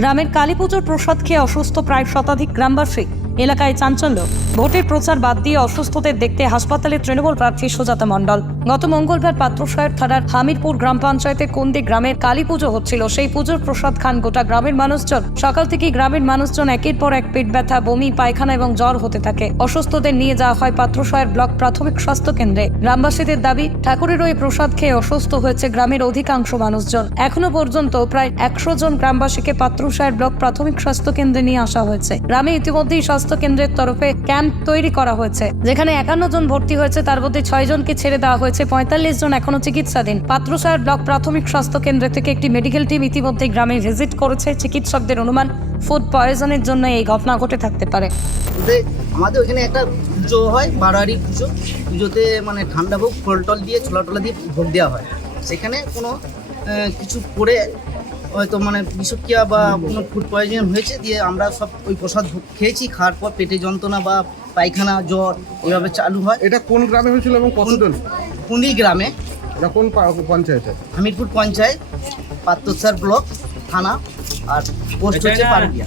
গ্রামের কালী পুজোর প্রসাদ খেয়ে অসুস্থ প্রায় শতাধিক গ্রামবাসী। এলাকায় চাঞ্চল্য। ভোটের প্রচার বাদ দিয়ে অসুস্থদের দেখতে হাসপাতালে তৃণমূল প্রার্থী সুজাতা মণ্ডল। গত মঙ্গলবার পাত্রসায়ের থানার হামিরপুর গ্রাম পঞ্চায়েতে কোন্দি গ্রামের কালী পুজো হচ্ছিল। সেই পুজোর প্রসাদ খান গোটা গ্রামের মানুষজন। সকাল থেকেই গ্রামের মানুষজন একের পর এক পেট ব্যথা, বমি, পায়খানা এবং জ্বর হতে থাকে। অসুস্থদের নিয়ে যাওয়া হয় পাত্রসায়ের ব্লক প্রাথমিক স্বাস্থ্য কেন্দ্রে। গ্রামবাসীদের দাবি ঠাকুরের ওই প্রসাদ খেয়ে অসুস্থ হয়েছে গ্রামের অধিকাংশ মানুষজন। এখনও পর্যন্ত প্রায় একশো জন গ্রামবাসীকে পাত্রসায়ের ব্লক প্রাথমিক স্বাস্থ্য কেন্দ্রে নিয়ে আসা হয়েছে। গ্রামে ইতিমধ্যেই স্বাস্থ্য কেন্দ্রের তরফে ক্যাম্প তৈরি করা হয়েছে। যেখানে একান্ন জন ভর্তি হয়েছে, তার মধ্যে ছয় জনকে ছেড়ে দেওয়া হয়েছে। পঁয়তাল্লিশ জন এখনও চিকিৎসাধীন। পাত্রসায়ের ব্লক প্রাথমিক স্বাস্থ্য কেন্দ্র থেকে একটি মেডিকেল টিম ইতিমধ্যেই গ্রামে ভিজিট করেছে। চিকিৎসকদের অনুমান, ফুড পয়জনের জন্য এই ঘটনা ঘটে থাকতে পারে। আমাদের ওখানে একটা পুজো হয় বারোয়ারি পুজো। পুজোতে মানে ঠান্ডা ভোগ, ফল টল দিয়ে, ছোলা টোলা দিয়ে ভোগ দেওয়া হয়। সেখানে কোনো কিছু করে হয়তো মানে বিষক্রিয়া বা কোনো ফুড পয়জন হয়েছে দিয়ে আমরা সব ওই প্রসাদ খেয়েছি খাওয়ার পর পেটে যন্ত্রণা বা পায়খানা জ্বর এইভাবে চালু হয়। এটা কোন গ্রামে হয়েছিল এবং কতজন? কুন্দি গ্রামে। এটা কোন পঞ্চায়েতে? হামিরপুর পঞ্চায়েত পাত্রসার ব্লক থানা আর পোস্ট হচ্ছে পারুলিয়া।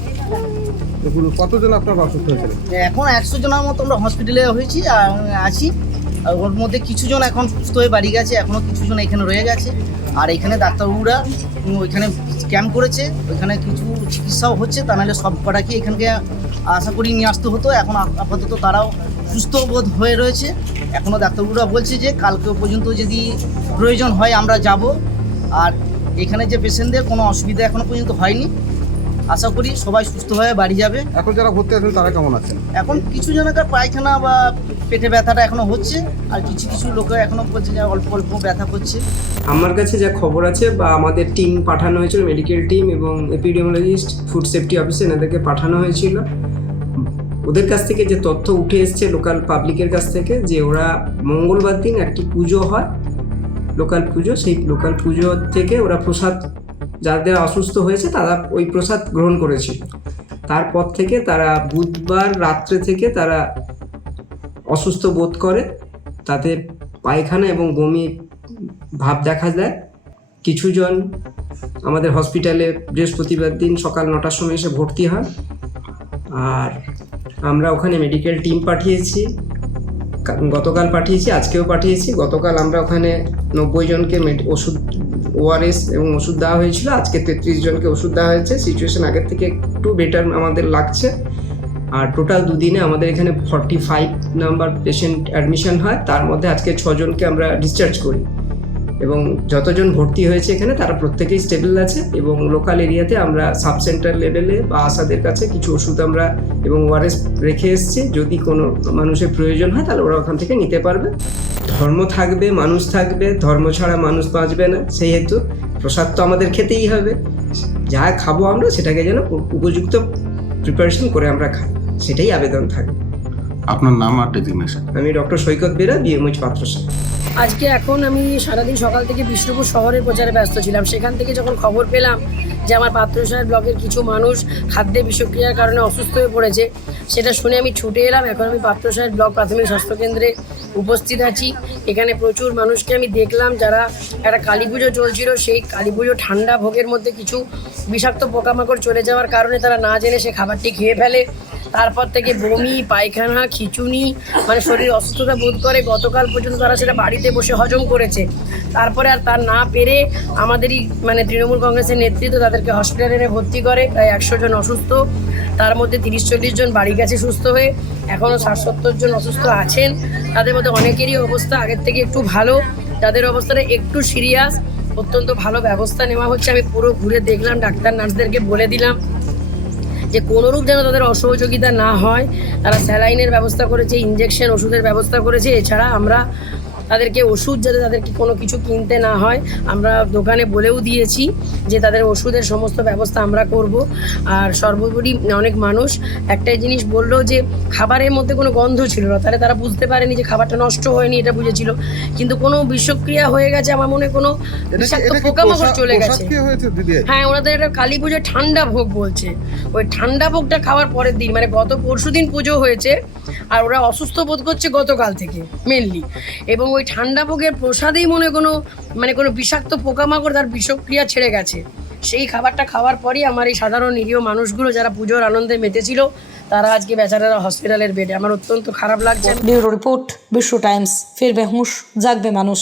কতজন আপনার অসুস্থ হয়েছিলেন? এখন একশো জনের মতো আমরা হসপিটালে হয়েছি আর আছি। ওর মধ্যে কিছু জন এখন সুস্থ হয়ে বাড়ি গেছে এখনও কিছু জন এখানে রয়ে গেছে। আর এখানে ডাক্তারবাবুরা ওইখানে ক্যাম্প করেছে, ওইখানে কিছু চিকিৎসাও হচ্ছে, তা নাহলে সব কটাকে এখানকে আশা করি নিয়ে আসতে হতো। এখন আপাতত তারাও সুস্থ বোধ হয়ে রয়েছে। এখনও ডাক্তারবাবুরা বলছে যে কালকে পর্যন্ত যদি প্রয়োজন হয় আমরা যাব। আর এখানে যে পেশেন্টদের কোনো অসুবিধা এখনও পর্যন্ত হয়নি। আশা করি সবাই সুস্থ হয়ে বাড়ি যাবে। এখন যারা ভর্তি আছেন তারা কেমন আছেন? এখন কিছু জনকার পায়খানা বা পেটে ব্যথাটা এখনও হচ্ছে আর কিছু কিছু লোকের এখনও বলছে যে অল্প অল্প ব্যথা করছে। আমার কাছে যা খবর আছে বা আমাদের টিম পাঠানো হয়েছিল মেডিকেল টিম এবং এপিডিওলজিস্ট ফুড সেফটি অফিসার এনাদেরকে পাঠানো হয়েছিল। ওদের কাছ থেকে যে তথ্য উঠে এসছে লোকাল পাবলিকের কাছ থেকে যে ওরা মঙ্গলবার দিন একটি পুজো হয় লোকাল পুজো সেই লোকাল পুজো থেকে ওরা প্রসাদ যাদের অসুস্থ হয়েছে, তারা ওই প্রসাদ গ্রহণ করেছে। তারপর থেকে তারা বুধবার রাত্রে থেকে তারা অসুস্থ বোধ করে, তাতে পায়খানা এবং বমি ভাব দেখা যায় কিছুজন আমাদের হসপিটালে বৃহস্পতিবার দিন সকাল নটার সময় এসে ভর্তি হয় আর আমরা ওখানে মেডিকেল টিম পাঠিয়েছি। গতকাল পাঠিয়েছি, আজকেও পাঠিয়েছি। গতকাল আমরা ওখানে নব্বই জনকে ওষুধ, ওআরএস এবং ওষুধ দেওয়া হয়েছিল। আজকে তেত্রিশ জনকে ওষুধ দেওয়া হয়েছে। সিচুয়েশান আগের থেকে একটু বেটার আমাদের লাগছে। আর টোটাল দুদিনে আমাদের এখানে forty five number patient admission হয়। তার মধ্যে আজকে ছজনকে আমরা ডিসচার্জ করি। এবং যতজন ভর্তি হয়েছে এখানে, তারা প্রত্যেকেই স্টেবল আছে এবং লোকাল এরিয়াতে আমরা সাব সেন্টার লেভেলে বা আশাদের কাছে কিছু ওষুধ আমরা এবং ওআরএস রেখে এসেছি। যদি কোনো মানুষের প্রয়োজন হয়, তাহলে ওরা ওখান থেকে নিতে পারবে। ধর্ম থাকবে, মানুষ থাকবে, ধর্ম ছাড়া মানুষ বাঁচবে না, সেই হেতু প্রসাদ তো আমাদের খেতেই হবে। যা খাব আমরা, সেটাকে যেন উপযুক্ত প্রিপারেশন করে আমরা খাই। সেটাই আবেদন থাকবে। আপনার নাম আর ডেজিগনেশন আমি ডক্টর সৈকত বেরা বিএমএইচ পাত্র সাহেব। আজকে এখন আমি সারাদিন সকাল থেকে বিষ্ণুপুর শহরের প্রচারে ব্যস্ত ছিলাম। সেখান থেকে যখন খবর পেলাম যে আমার পাত্রসাহের ব্লকের কিছু মানুষ খাদ্যে বিষক্রিয়ার কারণে অসুস্থ হয়ে পড়েছে সেটা শুনে আমি ছুটে এলাম। এখন আমি পাত্রসাহের ব্লক প্রাথমিক স্বাস্থ্যকেন্দ্রে উপস্থিত আছি। এখানে প্রচুর মানুষকে আমি দেখলাম যারা একটা কালী পুজো চলছিল। সেই কালী পুজো ঠান্ডা ভোগের মধ্যে কিছু বিষাক্ত পোকামাকড় চলে যাওয়ার কারণে তারা না জেনে সে খাবারটি খেয়ে ফেলে। তারপর থেকে বমি, পায়খানা, খিচুনি মানে শরীর অসুস্থতা বোধ করে, গতকাল পর্যন্ত তারা সেটা বাড়িতে বসে হজম করেছে। তারপরে আর তার না পেরে আমাদেরই মানে তৃণমূল কংগ্রেসের নেতৃত্ব তাদেরকে হসপিটালে এনে ভর্তি করে। প্রায় একশো জন অসুস্থ। তার মধ্যে তিরিশ চল্লিশ জন বাড়ি গেছে সুস্থ হয়ে। এখনও ষাট সত্তর জন অসুস্থ আছেন। তাদের মধ্যে অনেকেরই অবস্থা আগের থেকে একটু ভালো। যাদের অবস্থাটা একটু সিরিয়াস। অত্যন্ত ভালো ব্যবস্থা নেওয়া হচ্ছে। আমি পুরো ঘুরে দেখলাম, ডাক্তার, নার্সদেরকে বলে দিলাম। যে কোনোরূপ যেন তাদের অসহযোগিতা না হয়, তারা স্যালাইনের ব্যবস্থা করেছে ইঞ্জেকশন ওষুধের ব্যবস্থা করেছে। এছাড়া আমরা তাদেরকে ওষুধ যাতে তাদেরকে কোনো কিছু কিনতে না হয় আমরা দোকানে বলেও দিয়েছি যে তাদের ওষুধের সমস্ত ব্যবস্থা আমরা করব। আর সর্বোপরি অনেক মানুষ একটাই জিনিস বলল যে খাবারের মধ্যে কোনো গন্ধ ছিল না। তাহলে তারা বুঝতে পারেনি যে খাবারটা নষ্ট হয়নি এটা বুঝেছিল। কিন্তু কোনো বিষক্রিয়া হয়ে গেছে আমার মনে কোনো বিষাক্ত পোকামাকড় চলে গেছে। হ্যাঁ ওনাদের একটা কালী পুজো ঠান্ডা ভোগ বলছে। ওই ঠান্ডা ভোগটা খাওয়ার পরের দিন মানে গত পরশু দিন পুজো হয়েছে আর ওরা অসুস্থ বোধ করছে গতকাল থেকে মেনলি এবং ওই ঠান্ডা ভোগের প্রসাদেই মনে কোনো মানে কোনো বিষাক্ত পোকামাকড় তার বিষক্রিয়া ছেড়ে গেছে। সেই খাবারটা খাওয়ার পরই আমার এই সাধারণ নিরীহ মানুষগুলো যারা পুজোর আনন্দে মেতেছিল, তারা আজকে বেচারারা হসপিটালের বেডে আমার অত্যন্ত খারাপ লাগছে। ব্যুরো রিপোর্ট বিশ্ব টাইমস ফিরবে হুঁশ, জাগবে মানুষ।